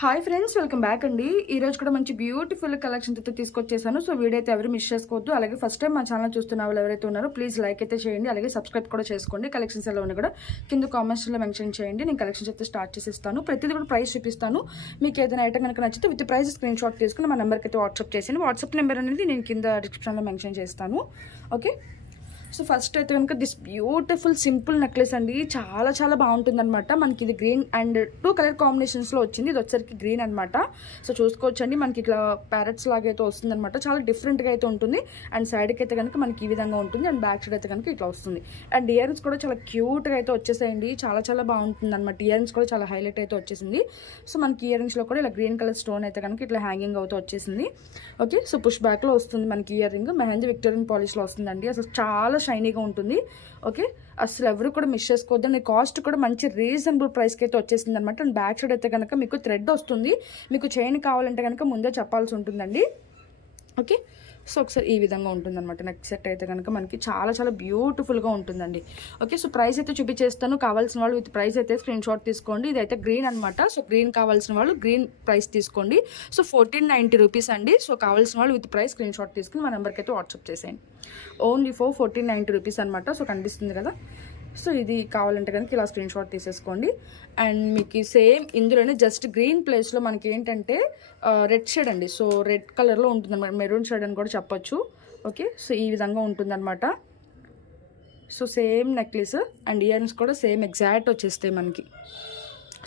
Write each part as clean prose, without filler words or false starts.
Hi friends, welcome back అండి. ఈ రోజు కూడా మంచి బ్యూటిఫుల్ కలెక్షన్ అయితే తీసుకొచ్చేసాను. సో వీడియో అయితే ఎవరు మిస్ చేసుకోవద్దు. అలాగే ఫస్ట్ టైం మా ఛానల్ చూస్తున్న వాళ్ళు ఎవరైతే ఉన్నారో ప్లీజ్ లైక్ అయితే చేయండి. అలాగే సబ్స్క్రైబ్ కూడా చేసుకోండి. కలెక్షన్స్ ఎలా ఉన్నాయి కూడా కింద కామెంట్స్లో మెన్షన్ చేయండి. నేను కలెక్షన్స్ అయితే స్టార్ట్ చేసిస్తాను. ప్రతిదీ కూడా ప్రైస్ చూపిస్తాను. మీకు ఏదైనా ఐటమ్ కనుక నచ్చితే విత్ ప్రైస్ స్క్రీన్ షాట్ తీసుకుని మా నెంబర్కి అయితే వాట్సాప్ చేయండి. వాట్సాప్ నెంబర్ అనేది నేను కింద డిస్క్రిప్షన్లో మెన్షన్ చేస్తాను. ఓకే, సో ఫస్ట్ అయితే కనుక దిస్ బ్యూటిఫుల్ సింపుల్ నెక్లెస్ అండి. చాలా చాలా బాగుంటుంది అనమాట. మనకి ఇది గ్రీన్ అండ్ 2 కలర్ కాంబినేషన్స్లో వచ్చింది. ఇది వచ్చరికి గ్రీన్ అనమాట. సో చూసుకోవచ్చండి, మనకి ఇట్లా ప్యారెట్స్ లాగా అయితే వస్తుంది అనమాట. చాలా డిఫరెంట్గా అయితే ఉంటుంది. అండ్ సైడ్కి అయితే కనుక మనకి ఈ విధంగా ఉంటుంది. అండ్ బ్యాక్ సైడ్ అయితే కనుక ఇట్లా వస్తుంది. అండ్ ఇయర్స్ కూడా చాలా క్యూట్గా అయితే వచ్చేసాయండి. చాలా చాలా బాగుంటుంది అనమాట. ఇయర్స్ కూడా చాలా హైలైట్ అయితే వచ్చేసింది. సో మనకి ఇయరింగ్స్లో కూడా ఇలా గ్రీన్ కలర్ స్టోన్ అయితే కనుక ఇట్లా హ్యాంగింగ్ అవుతూ వచ్చేసింది. ఓకే, సో పుష్ బ్యాక్లో వస్తుంది మనకి ఇయర్ రింగ్. మెహందీ విక్టోరియన్ పాలిష్లో వస్తుందండి. అసలు చాలా షైనీగా ఉంటుంది. ఓకే, అసలు ఎవరు కూడా మిస్ చేసుకోవద్దు. అండ్ కాస్ట్ కూడా మంచి రీజనబుల్ ప్రైస్కి అయితే వచ్చేసింది అనమాట. అండ్ బ్యాక్ సైడ్ అయితే కనుక మీకు థ్రెడ్ వస్తుంది. మీకు చైన్ కావాలంటే కనుక ముందే చెప్పాల్సి ఉంటుందండి. ఓకే, సో ఒకసారి ఈ విధంగా ఉంటుందన్నమాట. నెక్ సెట్ అయితే కనుక మనకి చాలా చాలా బ్యూటిఫుల్గా ఉంటుందండి. ఓకే, సో ప్రైస్ అయితే చూపించేస్తాను. కావాల్సిన వాళ్ళు విత్ ప్రైస్ అయితే స్క్రీన్ షాట్ తీసుకోండి. ఇదైతే గ్రీన్ అనమాట. సో గ్రీన్ కావాల్సిన వాళ్ళు గ్రీన్ ప్రైస్ తీసుకోండి. సో 1490 రూపీస్ అండి. సో కావాల్సిన వాళ్ళు విత్ ప్రైస్ స్క్రీన్ షాట్ తీసుకుని మా నెంబర్కి అయితే వాట్సాప్ చేసేయండి. ఓన్లీ 1490 రూపీస్ అనమాట. సో కనిపిస్తుంది కదా. సో ఇది కావాలంటే కనుక ఇలా స్క్రీన్ షాట్ తీసేసుకోండి. అండ్ మీకు సేమ్ ఇందులోనే జస్ట్ గ్రీన్ ప్లేస్లో మనకి ఏంటంటే రెడ్ షేడ్ అండి. సో రెడ్ కలర్లో ఉంటుంది అనమాట. మెరూన్ షేడ్ అని కూడా చెప్పొచ్చు. ఓకే, సో ఈ విధంగా ఉంటుందన్నమాట. So same necklace and years కూడా సేమ్ ఎగ్జాక్ట్ వచ్చేస్తాయి మనకి.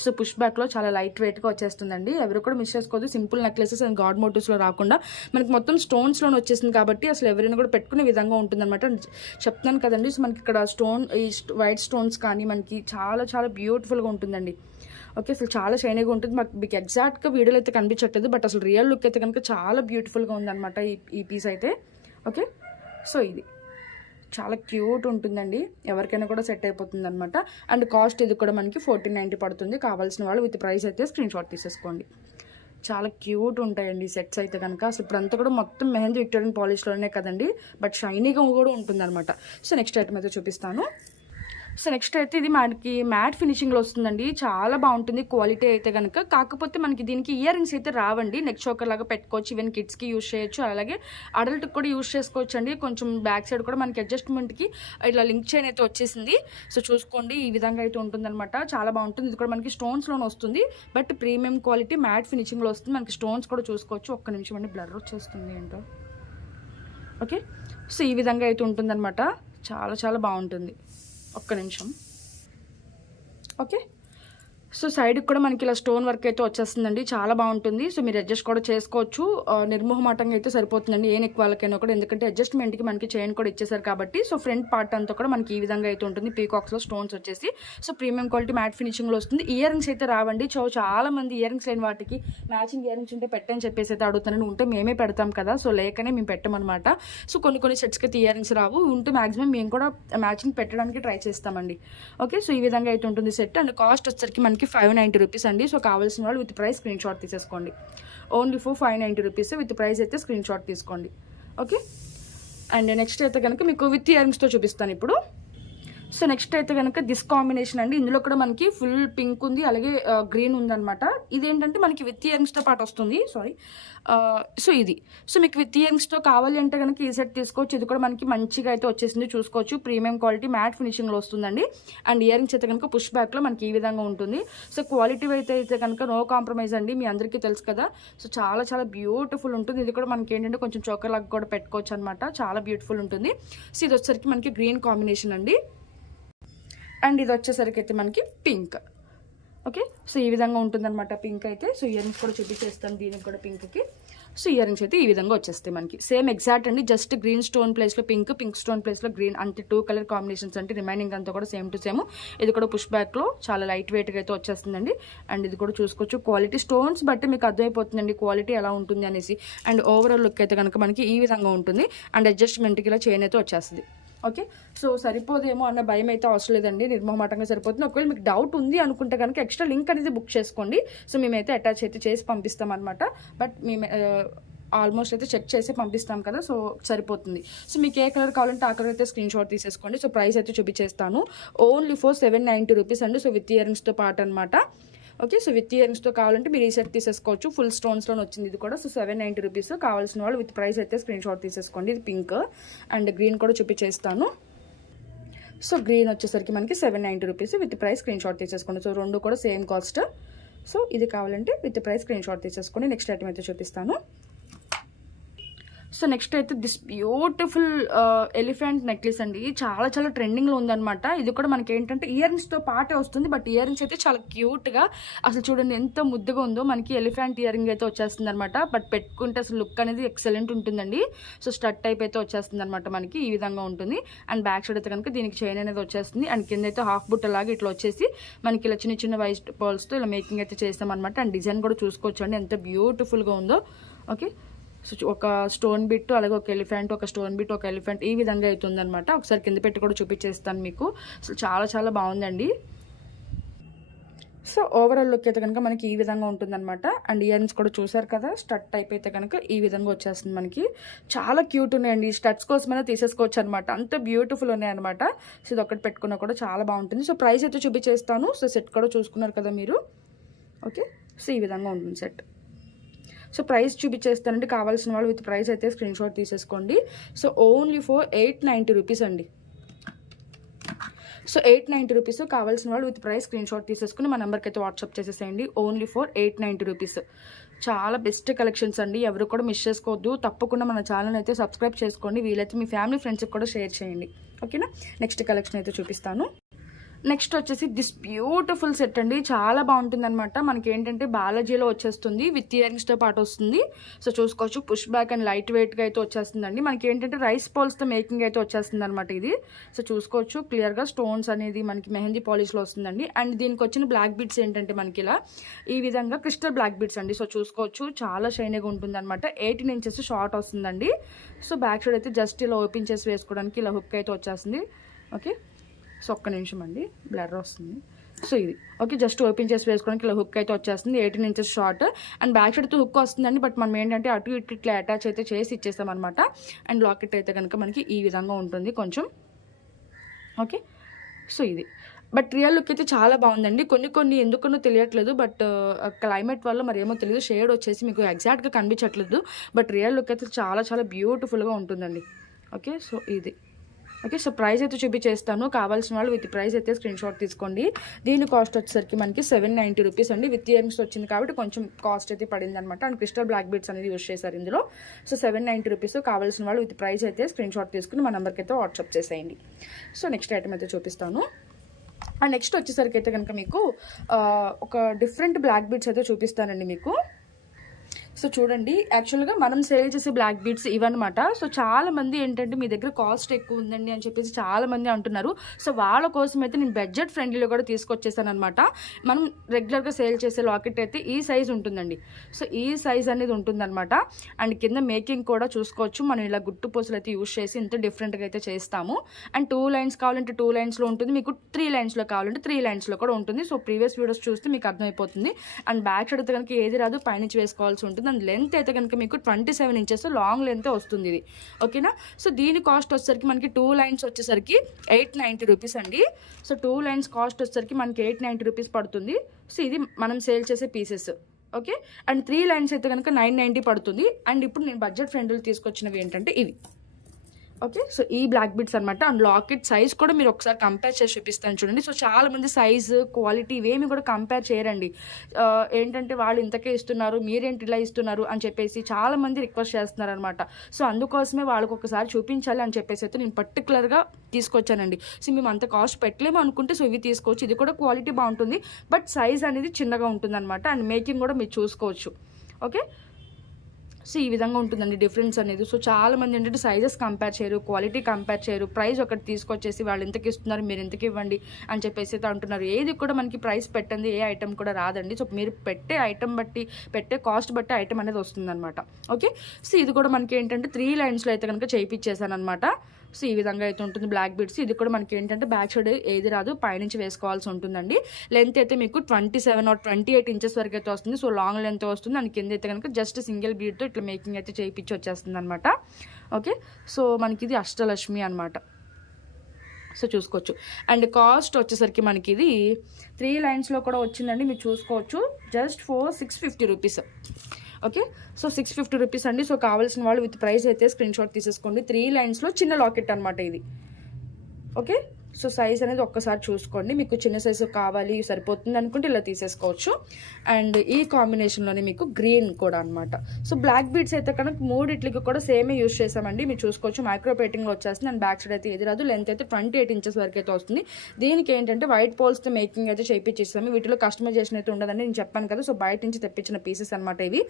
సో పుష్ బ్యాక్లో చాలా లైట్ వెయిట్గా వచ్చేస్తుందండి. ఎవరు కూడా మిస్ చేసుకోవద్దు. సింపుల్ నెక్లెసెస్ అండ్ గాడ్ మోటివ్స్లో రాకుండా మనకి మొత్తం స్టోన్స్లోనే వచ్చేసింది కాబట్టి అసలు ఎవరైనా కూడా పెట్టుకునే విధంగా ఉంటుందన్నమాట. చెప్తాను కదండి. సో మనకి ఇక్కడ ఈ వైట్ స్టోన్స్ కానీ మనకి చాలా చాలా బ్యూటిఫుల్గా ఉంటుందండి. ఓకే, అసలు చాలా షైనీగా ఉంటుంది. మీకు ఎగ్జాక్ట్గా వీడియోలో అయితే కనిపించట్లేదు, బట్ అసలు రియల్ లుక్ అయితే కనుక చాలా బ్యూటిఫుల్గా ఉందన్నమాట ఈ పీస్ అయితే. ఓకే, సో ఇది చాలా క్యూట్ ఉంటుందండి. ఎవరికైనా కూడా సెట్ అయిపోతుంది అనమాట. అండ్ కాస్ట్ ఇది కూడా మనకి 1490 పడుతుంది. కావాల్సిన వాళ్ళు విత్ ప్రైస్ అయితే స్క్రీన్ షాట్ తీసేసుకోండి. చాలా క్యూట్ ఉంటాయండి సెట్స్ అయితే కనుక. అసలు ఇప్పుడంతా కూడా మొత్తం మెహందీ విక్టోరియన్ పాలిష్లోనే కదండి, బట్ షైనీగా కూడా ఉంటుంది అనమాట. సో నెక్స్ట్ ఐటమ్ అయితే చూపిస్తాను. సో నెక్స్ట్ అయితే ఇది మనకి మ్యాట్ ఫినిషింగ్లో వస్తుందండి. చాలా బాగుంటుంది క్వాలిటీ అయితే కనుక. కాకపోతే మనకి దీనికి ఇయర్ రింగ్స్ అయితే రావండి. నెక్ చోకర్ లాగా పెట్టుకోవచ్చు. ఈవెన్ కిడ్స్కి యూజ్ చేయొచ్చు, అలాగే అడల్ట్కి కూడా యూజ్ చేసుకోవచ్చు అండి. కొంచెం బ్యాక్ సైడ్ కూడా మనకి అడ్జస్ట్మెంట్కి ఇలా లింక్ చైన్ అయితే వచ్చేసింది. సో చూసుకోండి, ఈ విధంగా అయితే ఉంటుందన్నమాట. చాలా బాగుంటుంది. ఇది కూడా మనకి స్టోన్స్లోనే వస్తుంది, బట్ ప్రీమియం క్వాలిటీ మ్యాట్ ఫినిషింగ్లో వస్తుంది. మనకి స్టోన్స్ కూడా చూసుకోవచ్చు. ఒక్క నిమిషం అండి, బ్లర్ వచ్చేస్తుంది ఏంటో. ఓకే, సో ఈ విధంగా అయితే ఉంటుందన్నమాట. చాలా చాలా బాగుంటుంది. ఒక్క నిమిషం. ఓకే, సో సైడ్కి కూడా మనకి ఇలా స్టోన్ వర్క్ అయితే వచ్చేస్తుందండి. చాలా బాగుంటుంది. సో మీరు అడ్జస్ట్ కూడా చేసుకోవచ్చు. నిర్మోహమాటంగా అయితే సరిపోతుందండి ఏ నెక్ వాళ్ళకైనా కూడా, ఎందుకంటే అడ్జస్ట్మెంట్కి మనకి చైన్ కూడా ఇచ్చేసారు కాబట్టి. సో ఫ్రంట్ పార్ట్ అంతా కూడా మనకి ఈ విధంగా అయితే ఉంటుంది. పీకాక్స్లో స్టోన్స్ వచ్చేసి సో ప్రీమియం క్వాలిటీ మ్యాట్ ఫినిషింగ్లో వస్తుంది. ఇయర్ రింగ్స్ అయితే రావండి. సో చాలా మంది ఇయర్ రింగ్స్ లేని వాటికి మ్యాచింగ్ ఇయర్ రింగ్స్ ఉంటే పెట్టని చెప్పేసి అయితే అడుగుతానని. ఉంటే మేమే పెడతాం కదా, సో లేకనే మేము పెట్టమన్నమాట. సో కొన్ని సెట్స్కి అయితే ఇయర్ రింగ్స్ రావు. ఉంటే మ్యాక్సిమం మేము కూడా మ్యాచింగ్ పెట్టడానికి ట్రై చేస్తామండి. ఓకే, సో ఈ విధంగా అయితే ఉంటుంది సెట్. అండ్ కాస్ట్ వచ్చేసరికి మనకి 590 రూపీస్ అండి. సో కావాల్సిన వాళ్ళు విత్ ప్రైస్ స్క్రీన్ షాట్ తీసేసుకోండి. ఓన్లీ 590 రూపీస్ విత్ ప్రైస్ అయితే స్క్రీన్ షాట్ తీసుకోండి. ఓకే, అండ్ నెక్స్ట్ అయితే కనుక మీకు విత్ ఇయర్ రింగ్స్తో చూపిస్తాను ఇప్పుడు. సో నెక్స్ట్ అయితే కనుక దిస్ కాంబినేషన్ అండి. ఇందులో కూడా మనకి ఫుల్ పింక్ ఉంది, అలాగే గ్రీన్ ఉందన్నమాట. ఇదేంటంటే మనకి విత్ ఇయర్ రింగ్స్తో పాటు వస్తుంది. సో ఇది సో మీకు విత్ ఇయర్ రింగ్స్తో కావాలి అంటే కనుక ఈ సెట్ తీసుకోవచ్చు. ఇది కూడా మనకి మంచిగా అయితే వచ్చేసింది. చూసుకోవచ్చు, ప్రీమియం క్వాలిటీ మ్యాట్ ఫినిషింగ్లో వస్తుందండి. అండ్ ఇయర్ రింగ్స్ అయితే కనుక పుష్ బ్యాక్లో మనకి ఈ విధంగా ఉంటుంది. సో క్వాలిటీ అయితే కనుక నో కాంప్రమైజ్ అండి. మీ అందరికీ తెలుసు కదా. సో చాలా చాలా బ్యూటిఫుల్ ఉంటుంది. ఇది కూడా మనకి ఏంటంటే కొంచెం చోకర్ లాగా కూడా పెట్టుకోవచ్చు అనమాట. చాలా బ్యూటిఫుల్ ఉంటుంది. సో ఇది వచ్చేసరికి మనకి గ్రీన్ కాంబినేషన్ అండి. అండ్ ఇది వచ్చేసరికి అయితే మనకి పింక్. ఓకే, సో ఈ విధంగా ఉంటుందన్నమాట పింక్ అయితే. సో ఇయర్ రింగ్స్ కూడా చూపించేస్తాను దీనికి కూడా పింక్కి. సో ఇయర్ రింగ్స్ అయితే ఈ విధంగా వచ్చేస్తాయి మనకి. సేమ్ ఎగ్జాక్ట్ అండి. జస్ట్ గ్రీన్ స్టోన్ ప్లేస్లో పింక్ స్టోన్ ప్లేస్లో గ్రీన్, అంటే 2 కలర్ కాంబినేషన్స్ అంటే రిమైనింగ్ అంతా కూడా సేమ్ టు సేమ్. ఇది కూడా పుష్ బ్యాక్లో చాలా లైట్ వెయిట్గా అయితే వచ్చేస్తుందండి. అండ్ ఇది కూడా చూసుకోవచ్చు, క్వాలిటీ స్టోన్స్ బట్టి మీకు అర్థమైపోతుందండి క్వాలిటీ ఎలా ఉంటుంది అనేసి. అండ్ ఓవరాల్ లుక్ అయితే కనుక మనకి ఈ విధంగా ఉంటుంది. అండ్ అడ్జస్ట్మెంట్కి ఇలా చైన్ అయితే వచ్చేస్తుంది. ఓకే, సో సరిపోదేమో అన్న భయం అయితే అవసరం లేదండి. నిర్మోహమాటంగా సరిపోతుంది. ఒకవేళ మీకు డౌట్ ఉంది అనుకుంటే కనుక ఎక్స్ట్రా లింక్ అనేది బుక్ చేసుకోండి. సో మేమైతే అటాచ్ అయితే చేసి పంపిస్తాం అనమాట. బట్ మేము ఆల్మోస్ట్ అయితే చెక్ చేసి పంపిస్తాం కదా, సో సరిపోతుంది. సో మీకు ఏ కలర్ కావాలంటే ఆ కలర్ అయితే స్క్రీన్ షాట్ తీసేసుకోండి. సో ప్రైస్ అయితే చూపించేస్తాను. ఓన్లీ 790 రూపీస్ అండి. సో విత్ ఇయర్ రింగ్స్తో పాటు అనమాట. ఓకే. సో విత్ ఇయరింగ్స్తో కావాలంటే మీరు ఈ సెట్ తీసేసుకోవచ్చు. ఫుల్ స్టోన్స్లో వచ్చింది ఇది కూడా. So 790 rupees. కావాల్సిన వాళ్ళు విత్ ప్రైస్ అయితే స్క్రీన్ షాట్ తీసేసుకోండి. ఇది పింక్ అండ్ గ్రీన్ కూడా చూపించేస్తాను. సో గ్రీన్ వచ్చేసరికి మనకి 790 rupees. With price screen shot తీసేసుకోండి. సో రెండు కూడా సేమ్ కాస్ట్. సో ఇది కావాలంటే విత్ ప్రైస్ స్క్రీన్ షాట్ తీసేసుకోండి. నెక్స్ట్ ఐటమ్ అయితే చూపిస్తాను. సో నెక్స్ట్ అయితే దిస్ బ్యూటిఫుల్ ఎలిఫెంట్ నెక్లెస్ అండి. చాలా చాలా ట్రెండింగ్లో ఉందన్నమాట. ఇది కూడా మనకి ఏంటంటే ఇయరింగ్స్తో పాటే వస్తుంది. బట్ ఇయరింగ్స్ అయితే చాలా క్యూట్గా, అసలు చూడండి ఎంత ముద్దుగా ఉందో. మనకి ఎలిఫెంట్ ఇయరింగ్ అయితే వచ్చేస్తుంది అనమాట. బట్ పెట్టుకుంటే అసలు లుక్ అనేది ఎక్సలెంట్ ఉంటుందండి. సో స్టడ్ టైప్ అయితే వచ్చేస్తుంది అనమాట. మనకి ఈ విధంగా ఉంటుంది. అండ్ బ్యాక్ సైడ్ అయితే కనుక దీనికి చైన్ అనేది వచ్చేస్తుంది. అండ్ కింద అయితే హాఫ్ బుట్ట లాగా ఇట్లా వచ్చేసి మనకి ఇలా చిన్న చిన్న వైట్ పర్ల్స్తో ఇలా మేకింగ్ అయితే చేస్తామన్నమాట. అండ్ డిజైన్ కూడా చూసుకోవచ్చు అండి ఎంత బ్యూటిఫుల్గా ఉందో. ఓకే. సో ఒక స్టోన్ బిట్, అలాగే ఒక ఎలిఫెంట్, ఒక స్టోన్ బిట్, ఒక ఎలిఫెంట్, ఈ విధంగా అవుతుందన్నమాట. ఒకసారి కింద పెట్టి కూడా చూపించేస్తాను మీకు. అసలు చాలా చాలా బాగుందండి. సో ఓవరాల్ లుక్ అయితే కనుక మనకి ఈ విధంగా ఉంటుందన్నమాట. అండ్ ఇయరింగ్స్ కూడా చూసారు కదా, స్టడ్ టైప్ అయితే కనుక ఈ విధంగా వచ్చేస్తుంది మనకి. చాలా క్యూట్ ఉన్నాయండి. ఈ స్టడ్స్ కోసమైనా తీసేసుకోవచ్చు అనమాట. అంత బ్యూటిఫుల్ ఉన్నాయన్నమాట. సో ఇది ఒకటి పెట్టుకున్నా కూడా చాలా బాగుంటుంది. సో ప్రైస్ అయితే చూపించేస్తాను. సో సెట్ కూడా చూసుకున్నారు కదా మీరు. ఓకే. సో ఈ విధంగా ఉంటుంది సెట్. సో ప్రైస్ చూపించేస్తానండి. కావాల్సిన వాళ్ళు విత్ ప్రైస్ అయితే స్క్రీన్ షాట్ తీసేసుకోండి. సో ఓన్లీ ఫర్ 890 రూపీస్ అండి. So 890 rupees. కావాల్సిన వాళ్ళు విత్ ప్రైస్ స్క్రీన్ షాట్ తీసేసుకుని మా నెంబర్కి అయితే వాట్సాప్ చేసేసేయండి. Only for 890 rupees. చాలా బెస్ట్ కలెక్షన్స్ అండి. ఎవరు కూడా మిస్ చేసుకోవద్దు. తప్పకుండా మన ఛానల్ అయితే సబ్స్క్రైబ్ చేసుకోండి. వీలైతే మీ ఫ్యామిలీ ఫ్రెండ్స్కి కూడా షేర్ చేయండి. ఓకేనా. నెక్స్ట్ కలెక్షన్ అయితే చూపిస్తాను. నెక్స్ట్ వచ్చేసి దిస్ బ్యూటిఫుల్ సెట్ అండి. చాలా బాగుంటుంది అనమాట. మనకి ఏంటంటే బాలాజీలో వచ్చేస్తుంది. విత్ ఇయరింగ్స్తో పాటు వస్తుంది. సో చూసుకోవచ్చు. పుష్ బ్యాక్ అండ్ లైట్ వెయిట్గా అయితే వచ్చేస్తుందండి. మనకి ఏంటంటే రైస్ పాల్స్తో మేకింగ్ అయితే వచ్చేస్తుంది అనమాట ఇది. సో చూసుకోవచ్చు క్లియర్గా. స్టోన్స్ అనేది మనకి మెహందీ పాలిష్లో వస్తుందండి. అండ్ దీనికి వచ్చిన బ్లాక్ బీడ్స్ ఏంటంటే మనకి ఇలా ఈ విధంగా క్రిస్టల్ బ్లాక్ బీడ్స్ అండి. సో చూసుకోవచ్చు చాలా షైనీగా ఉంటుంది అనమాట. 18 ఇంచెస్ షార్ట్ వస్తుందండి. సో బ్యాక్ సైడ్ అయితే జస్ట్ ఇలా ఓపెన్ చేసి వేసుకోవడానికి ఇలా హుక్ అయితే వచ్చేస్తుంది. ఓకే. సో ఒక్క నిమిషం అండి, బ్లర్ వస్తుంది. సో ఇది ఓకే. జస్ట్ ఓపెన్ చేసి వేసుకోవడానికి ఇలా హుక్ అయితే వచ్చేస్తుంది. 18 inches short and back side అయితే హుక్ వస్తుందండి. బట్ మనం ఏంటంటే అటు ఇటు ఇట్లా అటాచ్ అయితే చేసి ఇచ్చేస్తాం అనమాట. అండ్ లాకెట్ అయితే కనుక మనకి ఈ విధంగా ఉంటుంది కొంచెం. ఓకే. సో ఇది బట్ రియల్ లుక్ అయితే చాలా బాగుందండి. కొన్ని ఎందుకనో తెలియట్లేదు. బట్ క్లైమేట్ వల్ల మరి ఏమో తెలియదు, షేడ్ వచ్చేసి మీకు ఎగ్జాక్ట్గా కనిపించట్లేదు. బట్ రియల్ లుక్ అయితే చాలా చాలా బ్యూటిఫుల్గా ఉంటుందండి. ఓకే. సో ఇది ఓకే. సో ప్రైస్ అయితే చూపించేస్తాను. కావాల్సిన వాళ్ళు విత్ ప్రైస్ అయితే స్క్రీన్ షాట్ తీసుకోండి. దీని కాస్ట్ వచ్చేసరికి మనకి 790 రూపీస్ అండి. విత్ ఇయరింగ్స్ వచ్చింది కాబట్టి కొంచెం కాస్ట్ అయితే పడింది అనమాట. అండ్ క్రిస్టల్ బ్లాక్ బీడ్స్ అనేది యూస్ చేశారు ఇందులో. So 790 rupees. కావాల్సిన వాళ్ళు విత్ ప్రైస్ అయితే స్క్రీన్ షాట్ తీసుకుని మా నెంబర్కి అయితే వాట్సాప్ చేసేయండి. సో నెక్స్ట్ ఐటమ్ అయితే చూపిస్తాను. అండ్ నెక్స్ట్ వచ్చేసరికి అయితే కనుక మీకు ఒక డిఫరెంట్ బ్లాక్ బీడ్స్ అయితే చూపిస్తానండి మీకు. సో చూడండి, యాక్చువల్గా మనం సేల్ చేసే బ్లాక్ బీడ్స్ ఇవన్నమాట. సో చాలా మంది ఏంటంటే మీ దగ్గర కాస్ట్ ఎక్కువ ఉందండి అని చెప్పేసి చాలా మంది అంటున్నారు. సో వాళ్ళ కోసం అయితే నేను బడ్జెట్ ఫ్రెండ్లీలో కూడా తీసుకొచ్చేసాను అనమాట. మనం రెగ్యులర్గా సేల్ చేసే లాకెట్ అయితే ఈ సైజ్ ఉంటుందండి. సో ఈ సైజ్ అనేది ఉంటుందన్నమాట. అండ్ కింద మేకింగ్ కూడా చూసుకోవచ్చు. మనం ఇలా గుట్టు పూసలు అయితే యూస్ చేసి ఇంత డిఫరెంట్గా అయితే చేస్తాము. అండ్ 2 లైన్స్ కావాలంటే 2 లైన్స్లో ఉంటుంది, మీకు 3 లైన్స్లో కావాలంటే 3 లైన్స్లో కూడా ఉంటుంది. సో ప్రీవియస్ వీడియోస్ చూస్తే మీకు అర్థమైపోతుంది. అండ్ బ్యాక్ సైడ్ అయితే కనుక ఏది రాదు, పైనుంచి వేసుకోవాల్సి ఉంటుంది. అండ్ లెంత్ అయితే కనుక మీకు 27 ఇంచెస్ లాంగ్ లెంత్ వస్తుంది ఇది. ఓకేనా. సో దీని కాస్ట్ వచ్చేసరికి మనకి 2 లైన్స్ వచ్చేసరికి 890 రూపీస్ అండి. సో 2 లైన్స్ కాస్ట్ వచ్చేసరికి మనకి 890 రూపీస్ పడుతుంది. సో ఇది మనం సేల్ చేసే పీసెస్. ఓకే. అండ్ 3 లైన్స్ అయితే కనుక 990 పడుతుంది. అండ్ ఇప్పుడు నేను బడ్జెట్ ఫ్రెండ్లు తీసుకొచ్చినవి ఏంటంటే ఇవి. ఓకే. సో ఈ బ్లాక్ బీడ్స్ అనమాట. అండ్ లాకెట్ సైజ్ కూడా మీరు ఒకసారి కంపేర్ చేసి చూపిస్తాను చూడండి. సో చాలామంది సైజు క్వాలిటీ ఇవేమి కూడా కంపేర్ చేయరండి. ఏంటంటే వాళ్ళు ఇంతకే ఇస్తున్నారు, మీరేంటి ఇలా ఇస్తున్నారు అని చెప్పేసి చాలామంది రిక్వెస్ట్ చేస్తున్నారు అనమాట. సో అందుకోసమే వాళ్ళకి ఒకసారి చూపించాలి అని చెప్పేసి అయితే నేను పర్టికులర్గా తీసుకొచ్చానండి. సో మేము అంత కాస్ట్ పెట్టలేము అనుకుంటే సో ఇవి తీసుకోవచ్చు. ఇది కూడా క్వాలిటీ బాగుంటుంది, బట్ సైజ్ అనేది చిన్నగా ఉంటుంది అనమాట. అండ్ మేకింగ్ కూడా మీరు చూసుకోవచ్చు. ఓకే. సో ఈ విధంగా ఉంటుందండి డిఫరెన్స్ అనేది. సో చాలామంది ఏంటంటే సైజెస్ కంపేర్ చేయరు, క్వాలిటీ కంపేర్ చేయరు, ప్రైస్ ఒకటి తీసుకొచ్చేసి వాళ్ళు ఎంతకి ఇస్తున్నారు మీరు ఎంతకి ఇవ్వండి అని చెప్పేసి అయితే అంటున్నారు. ఏది కూడా మనకి ప్రైస్ పెట్టండి ఏ ఐటమ్ కూడా రాదండి. సో మీరు పెట్టే ఐటమ్ బట్టి, పెట్టే కాస్ట్ బట్టి ఐటమ్ అనేది వస్తుందన్నమాట. ఓకే. సో ఇది కూడా మనకి ఏంటంటే 3 లైన్స్లో అయితే కనుక చేయించేసాను అనమాట. సో ఈ విధంగా అయితే ఉంటుంది బ్లాక్ బీడ్స్. ఇది కూడా మనకి ఏంటంటే బ్యాక్ సైడ్ ఏది రాదు, పైనుంచి వేసుకోవాల్సి ఉంటుందండి. లెంత్ అయితే మీకు 27 or 28 ఇంచెస్ వరకు అయితే వస్తుంది. సో లాంగ్ లెంత్ వస్తుంది. దాని కింద అయితే కనుక జస్ట్ సింగిల్ బీడ్తో ఇట్లా మేకింగ్ అయితే చేయించి వచ్చేస్తుంది అనమాట. ఓకే. సో మనకి ఇది అష్టలక్ష్మి అనమాట. సో చూసుకోవచ్చు. అండ్ కాస్ట్ వచ్చేసరికి మనకి ఇది 3 లైన్స్లో కూడా వచ్చిందండి, మీరు చూసుకోవచ్చు. Just for 650 rupees. Okay, so 650 rupees అండి. సో కావాల్సిన వాళ్ళు విత్ ప్రైస్ అయితే స్క్రీన్ షాట్ తీసేసుకోండి. 3 లైన్స్లో చిన్న లాకెట్ అనమాట ఇది. ఓకే, సో సైజ్ అనేది ఒక్కసారి చూసుకోండి. మీకు చిన్న సైజు కావాలి సరిపోతుంది అనుకుంటే ఇలా తీసేసుకోవచ్చు. అండ్ ఈ కాంబినేషన్లోనే మీకు గ్రీన్ కూడా అనమాట. సో బ్లాక్ బీడ్స్ అయితే కనుక 3 కూడా సేమే యూస్ చేసామండి, మీరు చూసుకోవచ్చు. మైక్రో ప్లేటింగ్లో వచ్చేస్తుంది. అండ్ బ్యాక్ సైడ్ అయితే ఇది రాదు. లెంత్ అయితే 28 ఇంచెస్ వరకు అయితే వస్తుంది. దీనికి ఏంటంటే వైట్ పోల్స్తో మేకింగ్ అయితే చేయించేస్తాము. వీటిలో కస్టమైజేషన్ అయితే ఉండదండి, నేను చెప్పాను కదా. సో బయట నుంచి తెప్పించిన పీసెస్ అనమాట ఇవి.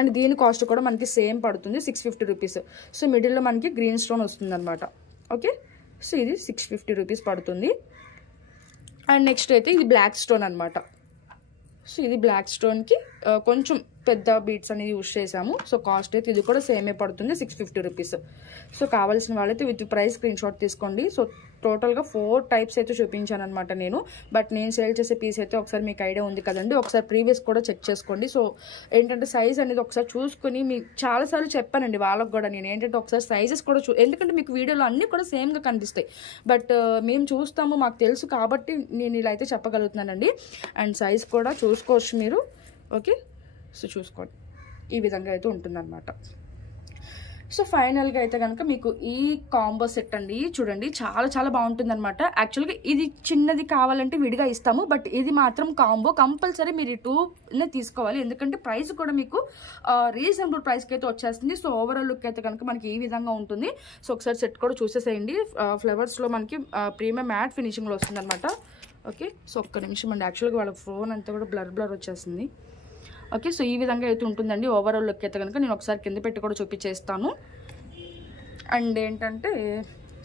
అండ్ దీని కాస్ట్ కూడా మనకి సేమ్ పడుతుంది, 650 రూపీస్. సో మిడిల్లో మనకి గ్రీన్ స్టోన్ వస్తుంది అనమాట. ఓకే, సో ఇది 650 రూపీస్ పడుతుంది. అండ్ నెక్స్ట్ అయితే ఇది బ్లాక్ స్టోన్ అనమాట. సో ఇది బ్లాక్ స్టోన్కి కొంచెం పెద్ద బీట్స్ అనేది యూజ్ చేసాము. సో కాస్ట్ అయితే ఇది కూడా సేమే పడుతుంది, 650 రూపీస్. సో కావాల్సిన వాళ్ళైతే విత్ ప్రైస్ స్క్రీన్ షాట్ తీసుకోండి. సో టోటల్గా 4 టైప్స్ అయితే చూపించాను అనమాట నేను. బట్ నేను సేల్ చేసే పీస్ అయితే ఒకసారి మీకు ఐడియా ఉంది కదండి, ఒకసారి ప్రీవియస్ కూడా చెక్ చేసుకోండి. సో ఏంటంటే సైజ్ అనేది ఒకసారి చూసుకొని, మీకు చాలాసార్లు చెప్పానండి వాళ్ళకు కూడా నేను ఏంటంటే ఒకసారి సైజెస్ కూడా ఎందుకంటే మీకు వీడియోలో అన్నీ కూడా సేమ్గా కనిపిస్తాయి. బట్ మేము చూస్తాము, మాకు తెలుసు కాబట్టి నేను ఇలా అయితే చెప్పగలుగుతున్నానండి. అండ్ సైజ్ కూడా చూసుకోవచ్చు మీరు. ఓకే, సో చూసుకోండి, ఈ విధంగా అయితే ఉంటుందన్నమాట. సో ఫైనల్గా అయితే కనుక మీకు ఈ కాంబో సెట్ అండి చూడండి, చాలా చాలా బాగుంటుందన్నమాట. యాక్చువల్గా ఇది చిన్నది కావాలంటే విడిగా ఇస్తాము, బట్ ఇది మాత్రం కాంబో కంపల్సరీ మీరు 2నే తీసుకోవాలి. ఎందుకంటే ప్రైస్ కూడా మీకు రీజనబుల్ ప్రైస్కి అయితే వచ్చేస్తుంది. సో ఓవరాల్ లుక్ అయితే కనుక మనకి ఈ విధంగా ఉంటుంది. సో ఒకసారి సెట్ కూడా చూసేసేయండి. ఫ్లవర్స్లో మనకి ప్రీమియం మ్యాట్ ఫినిషింగ్లో వస్తుంది అనమాట. ఓకే, సో ఒక్క నిమిషం అండి, యాక్చువల్గా వాళ్ళ ఫోన్ అంతా కూడా బ్లర్ వచ్చేస్తుంది. ఓకే, సో ఈ విధంగా అయితే ఉంటుందండి ఓవరాల్ లుక్ అయితే కనుక. నేను ఒకసారి కింద పెట్టి కూడా చూపించేస్తాను. అండ్ ఏంటంటే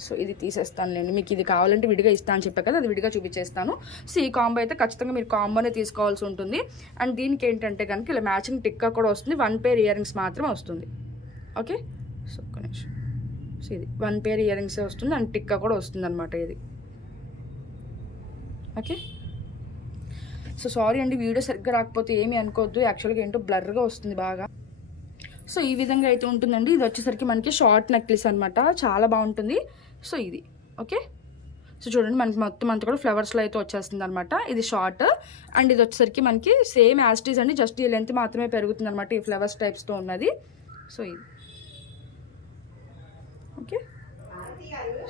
సో ఇది తీసేస్తాను నేను, మీకు ఇది కావాలంటే విడిగా ఇస్తాను అని చెప్పా కదా, అది విడిగా చూపించేస్తాను. సో ఈ కాంబో అయితే ఖచ్చితంగా మీరు కాంబోనే తీసుకోవాల్సి ఉంటుంది. అండ్ దీనికి ఏంటంటే కనుక ఇలా మ్యాచింగ్ టిక్కా కూడా వస్తుంది. 1 పేర్ ఇయర్ రింగ్స్ మాత్రమే వస్తుంది. ఓకే, సో ఒక్క నిమిషం. సో ఇది 1 పేర్ ఇయర్ రింగ్సే వస్తుంది అండ్ టిక్కా కూడా వస్తుంది అనమాట ఇది. ఓకే, సో సారీ అండి, వీడియో సరిగ్గా రాకపోతే ఏమీ అనుకోవద్దు. యాక్చువల్గా ఏంటో బ్లర్గా వస్తుంది బాగా. సో ఈ విధంగా అయితే ఉంటుందండి. ఇది వచ్చేసరికి మనకి షార్ట్ నెక్లెస్ అనమాట, చాలా బాగుంటుంది. సో ఇది ఓకే, సో చూడండి మనకి మొత్తం అంతా కూడా ఫ్లవర్స్లో అయితే వచ్చేస్తుంది అనమాట. ఇది షార్ట్. అండ్ ఇది వచ్చేసరికి మనకి సేమ్ యాస్టీస్ అండి, జస్ట్ ఈ లెంత్ మాత్రమే పెరుగుతుంది అనమాట ఈ ఫ్లవర్స్ టైప్స్తో ఉన్నది. సో ఇది ఓకే,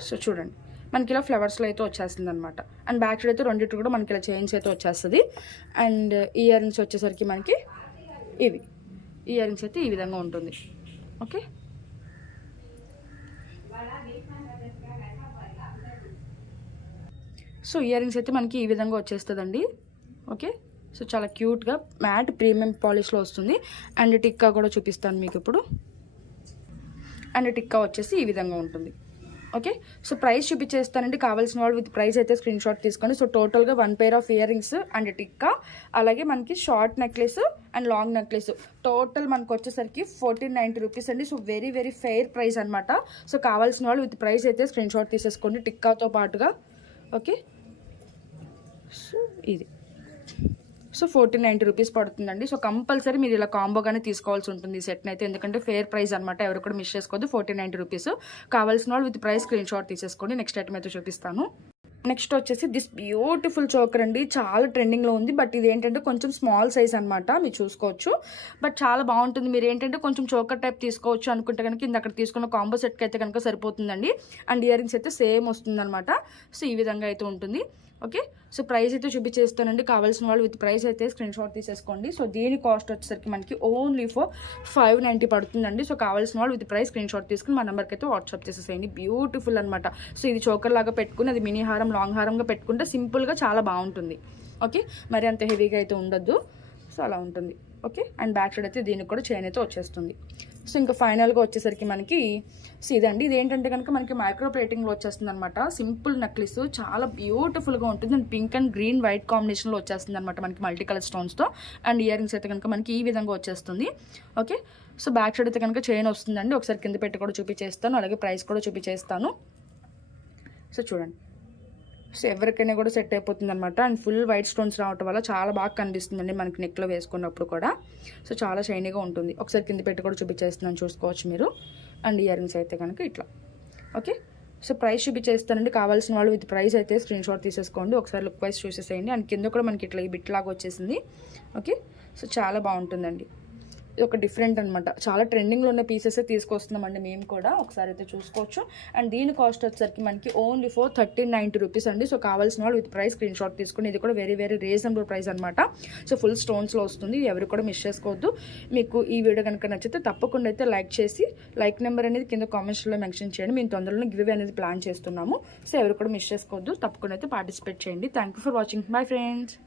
సో చూడండి మనకి ఇలా ఫ్లవర్స్లో అయితే వచ్చేస్తుంది అనమాట. అండ్ బ్యాక్ సైడ్ అయితే రెండింటి కూడా మనకి ఇలా చైన్స్ అయితే వచ్చేస్తుంది. అండ్ ఇయర్ రింగ్స్ వచ్చేసరికి మనకి ఇవి ఇయర్ రింగ్స్ అయితే ఈ విధంగా ఉంటుంది. ఓకే, సో ఇయర్ రింగ్స్ అయితే మనకి ఈ విధంగా వచ్చేస్తుందండి. ఓకే, సో చాలా క్యూట్గా మ్యాట్ ప్రీమియం పాలిష్లో వస్తుంది. అండ్ టిక్కా కూడా చూపిస్తాను మీకు ఇప్పుడు. అండ్ టిక్కా వచ్చేసి ఈ విధంగా ఉంటుంది. ఓకే, సో ప్రైస్ చూపించేస్తానండి, కావాల్సిన వాళ్ళు విత్ ప్రైస్ అయితే స్క్రీన్ షాట్ తీసుకోండి. సో టోటల్గా 1 pair of ear rings and tikka, అలాగే మనకి short necklace and long necklace total మనకు వచ్చేసరికి 1490 రూపీస్ అండి. So very very fair price అనమాట. సో కావాల్సిన వాళ్ళు విత్ ప్రైస్ అయితే స్క్రీన్ షాట్ తీసేసుకోండి టిక్కాతో పాటుగా. ఓకే, సో ఇది సో 1490 రూపీస్ పడుతుందండి. సో కంపల్సరీ మీరు ఇలా కాంబోగానే తీసుకోవాల్సి ఉంటుంది ఈ సెట్ని అయితే, ఎందుకంటే ఫేర్ ప్రైస్ అనమాట, ఎవరు కూడా మిస్ చేసుకోవద్దు. 1490 రూపీస్. కావాల్సిన వాళ్ళు విత్ ప్రైస్ స్క్రీన్ షాట్ తీసేసుకోండి. నెక్స్ట్ ఐటమ్ అయితే చూపిస్తాను. నెక్స్ట్ వచ్చేసి దిస్ బ్యూటిఫుల్ చోకర్ అండి, చాలా ట్రెండింగ్లో ఉంది. బట్ ఇది ఏంటంటే కొంచెం స్మాల్ సైజ్ అనమాట, మీరు చూసుకోవచ్చు. బట్ చాలా బాగుంటుంది. మీరు ఏంటంటే కొంచెం చోకర్ టైప్ తీసుకోవచ్చు అనుకుంటే కనుక ఇంత అక్కడ తీసుకున్న కాంబో సెట్కి అయితే కనుక సరిపోతుందండి. అండ్ ఇయర్ రింగ్స్ అయితే సేమ్ వస్తుంది అనమాట. సో ఈ విధంగా అయితే ఉంటుంది. ఓకే, సో ప్రైస్ అయితే చూపించేస్తానండి, కావాల్సిన వాళ్ళు విత్ ప్రైస్ అయితే స్క్రీన్ షాట్ తీసేసుకోండి. సో దీని కాస్ట్ వచ్చేసరికి మనకి ఓన్లీ ఫర్ 590 పడుతుందండి. సో కావాల్సిన వాళ్ళు విత్ ప్రైస్ స్క్రీన్ షాట్ తీసుకుని మా నెంబర్కి అయితే వాట్సాప్ చేసేసేయండి. బ్యూటిఫుల్ అనమాట. సో ఇది చోకర్ లాగా పెట్టుకుని అది మినీ హారం లాంగ్ హారంగా పెట్టుకుంటే సింపుల్గా చాలా బాగుంటుంది. ఓకే, మరి అంత హెవీగా అయితే ఉండొద్దు. సో అలా ఉంటుంది. ఓకే, అండ్ బ్యాక్ సైడ్ అయితే దీనికి కూడా చైన్ అయితే వచ్చేస్తుంది. సో ఇంకా ఫైనల్గా వచ్చేసరికి మనకి సో ఇదండి. ఇది ఏంటంటే కనుక మనకి మైక్రో ప్లేటింగ్లో వచ్చేస్తుంది అనమాట. సింపుల్ నెక్లెస్ చాలా బ్యూటిఫుల్గా ఉంటుంది. And pink and green white కాంబినేషన్లో వచ్చేస్తుంది అనమాట మనకి మల్టీ కలర్ స్టోన్స్తో. అండ్ ఇయర్ రింగ్స్ అయితే కనుక మనకి ఈ విధంగా వచ్చేస్తుంది. ఓకే, సో బ్యాక్ సైడ్ అయితే కనుక చైన్ వస్తుందండి. ఒకసారి కింద పెట్టి కూడా చూపించేస్తాను, అలాగే ప్రైస్ కూడా చూపించేస్తాను. సో చూడండి, సో ఎవరికైనా కూడా సెట్ అయిపోతుంది అనమాట. అండ్ ఫుల్ వైట్ స్టోన్స్ రావటం వల్ల చాలా బాగా కనిపిస్తుందండి మనకి నెక్లో వేసుకున్నప్పుడు కూడా. సో చాలా షైనీగా ఉంటుంది. ఒకసారి కింద పెట్టి కూడా చూపించేస్తున్నాను, చూసుకోవచ్చు మీరు. అండ్ ఇయర్ రింగ్స్ అయితే కనుక ఇట్లా. ఓకే, సో ప్రైస్ చూపించేస్తానండి. కావాల్సిన వాళ్ళు విత్ ప్రైస్ అయితే స్క్రీన్ షాట్ తీసేసుకోండి. ఒకసారి లుక్ వైజ్ చూసేసేయండి. అండ్ కింద కూడా మనకి ఇట్లా ఈ బిట్ లాగా వచ్చేసింది. ఓకే, సో చాలా బాగుంటుందండి. ఇది ఒక డిఫరెంట్ అనమాట. చాలా ట్రెండింగ్లో ఉన్న పీసెస్ తీసుకొస్తున్నామండి మేము కూడా. ఒకసారి అయితే చూసుకోవచ్చు. అండ్ దీని కాస్ట్ వచ్చేసరికి మనకి ఓన్లీ ఫర్ 1390 రూపీస్ అండి. సో కావాల్సిన వాళ్ళు విత్ ప్రైస్ స్క్రీన్ షాట్ తీసుకుని, ఇది కూడా వెరీ వెరీ రీజనబుల్ ప్రైస్ అనమాట. సో ఫుల్ స్టోన్స్లో వస్తుంది. ఎవరు కూడా మిస్ చేసుకోవద్దు. మీకు ఈ వీడియో కనుక నచ్చితే తప్పకుండా అయితే లైక్ చేసి, లైక్ నెంబర్ అనేది కింద కామెంట్స్లో మెన్షన్ చేయండి. మేము తొందరలో గివ్ అనేది ప్లాన్ చేస్తున్నాము. సో ఎవరు కూడా మిస్ చేసుకోవద్దు. తప్పకుండా అయితే పార్టిసిపేట్ చేయండి. Thank you for watching. Bye friends.